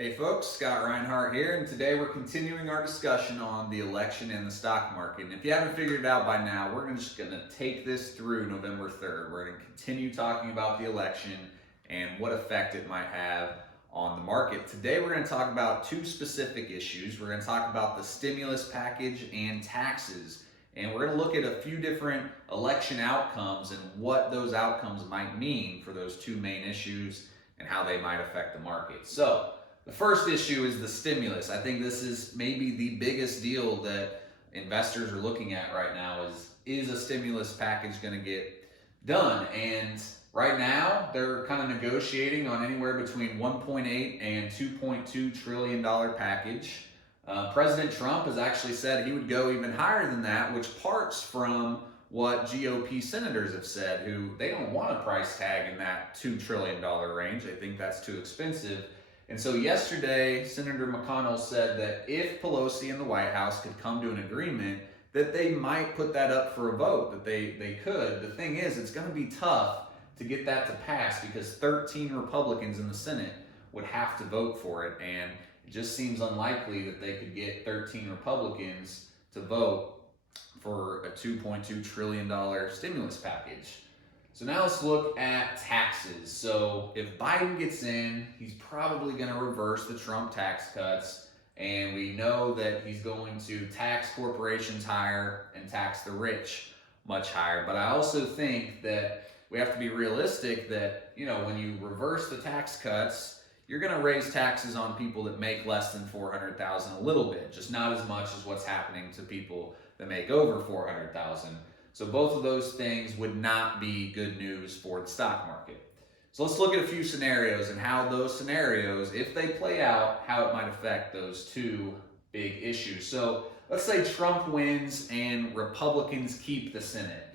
Hey folks, Scott Reinhardt here, and today we're continuing our discussion on the election and the stock market. And if you haven't figured it out by now, we're just going to take this through November 3rd. We're going to continue talking about the election and what effect it might have on the market. Today we're going to talk about two specific issues. We're going to talk about the stimulus package and taxes. And we're going to look at a few different election outcomes and what those outcomes might mean for those two main issues and how they might affect the market. So, the first issue is the stimulus. I think this is maybe the biggest deal that investors are looking at right now is a stimulus package going to get done? And right now, they're kind of negotiating on anywhere between $1.8 and $2.2 trillion package. President Trump has actually said he would go even higher than that, which parts from what GOP senators have said, who they don't want a price tag in that $2 trillion range. They think that's too expensive. And so yesterday, Senator McConnell said that if Pelosi and the White House could come to an agreement, that they might put that up for a vote, that they could. The thing is, it's going to be tough to get that to pass because 13 Republicans in the Senate would have to vote for it. And it just seems unlikely that they could get 13 Republicans to vote for a $2.2 trillion stimulus package. So now let's look at taxes. So if Biden gets in, he's probably going to reverse the Trump tax cuts. And we know that he's going to tax corporations higher and tax the rich much higher. But I also think that we have to be realistic that, when you reverse the tax cuts, you're going to raise taxes on people that make less than $400,000 a little bit, just not as much as what's happening to people that make over $400,000. So both of those things would not be good news for the stock market. So let's look at a few scenarios and how those scenarios, if they play out, how it might affect those two big issues. So let's say Trump wins and Republicans keep the Senate.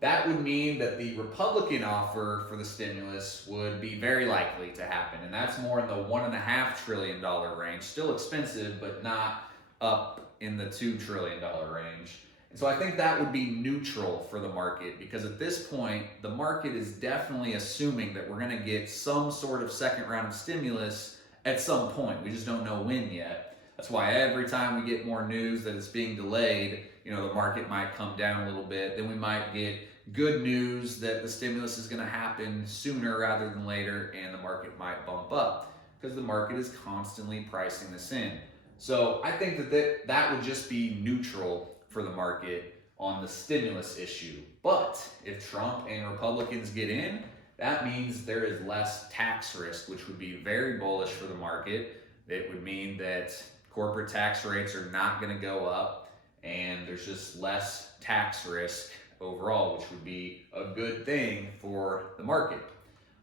That would mean that the Republican offer for the stimulus would be very likely to happen. And that's more in the $1.5 trillion range. Still expensive, but not up in the $2 trillion range. So I think that would be neutral for the market because at this point, the market is definitely assuming that we're going to get some sort of second round of stimulus at some point. We just don't know when yet. That's why every time we get more news that it's being delayed, the market might come down a little bit. Then we might get good news that the stimulus is going to happen sooner rather than later, and the market might bump up because the market is constantly pricing this in. So I think that would just be neutral for the market on the stimulus issue. But if Trump and Republicans get in, that means there is less tax risk, which would be very bullish for the market. It would mean that corporate tax rates are not going to go up, and there's just less tax risk overall, which would be a good thing for the market.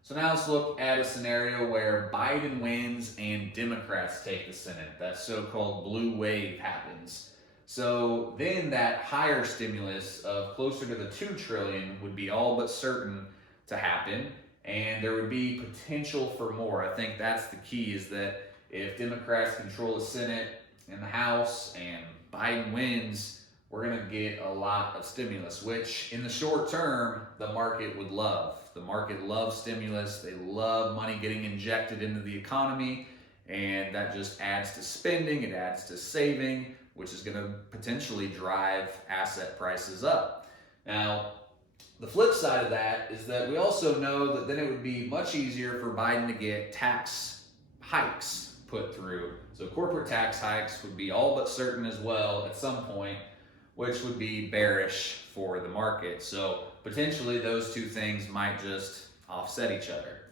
So now let's look at a scenario where Biden wins and Democrats take the Senate. That so-called blue wave happens. So then that higher stimulus of closer to the $2 trillion would be all but certain to happen, and there would be potential for more. I think that's the key, is that if Democrats control the Senate and the House and Biden wins, we're going to get a lot of stimulus, which in the short term, the market would love. The market loves stimulus. They love money getting injected into the economy, and that just adds to spending. It adds to saving, which is going to potentially drive asset prices up. Now, the flip side of that is that we also know that then it would be much easier for Biden to get tax hikes put through. So corporate tax hikes would be all but certain as well at some point, which would be bearish for the market. So potentially those two things might just offset each other.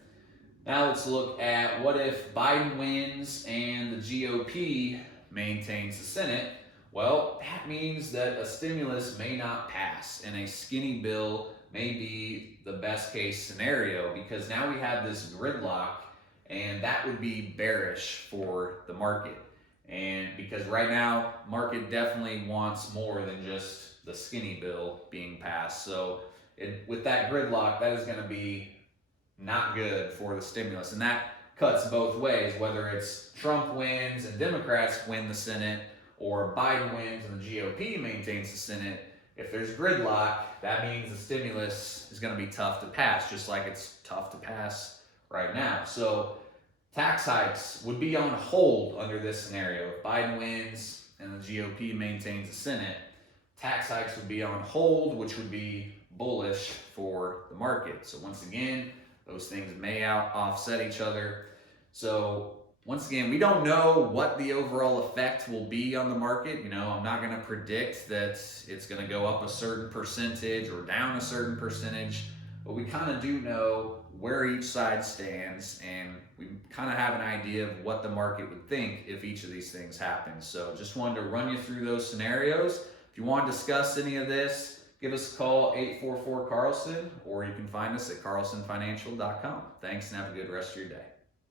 Now let's look at what if Biden wins and the GOP maintains the Senate. Well, that means that a stimulus may not pass, and a skinny bill may be the best case scenario because now we have this gridlock, and that would be bearish for the market. And because right now, market definitely wants more than just the skinny bill being passed. So with that gridlock, that is going to be not good for the stimulus. And that cuts both ways, whether it's Trump wins and Democrats win the Senate, or Biden wins and the GOP maintains the Senate. If there's gridlock, that means the stimulus is going to be tough to pass, just like it's tough to pass right now. So Tax hikes would be on hold under this scenario. If Biden wins and the GOP maintains the Senate, tax hikes would be on hold, which would be bullish for the market. So once again, those things may offset each other. So once again, we don't know what the overall effect will be on the market. I'm not going to predict that it's going to go up a certain percentage or down a certain percentage, but we kind of do know where each side stands, and we kind of have an idea of what the market would think if each of these things happen. So just wanted to run you through those scenarios. If you want to discuss any of this, give us a call, 844-CARLSON, or you can find us at carlsonfinancial.com. Thanks, and have a good rest of your day.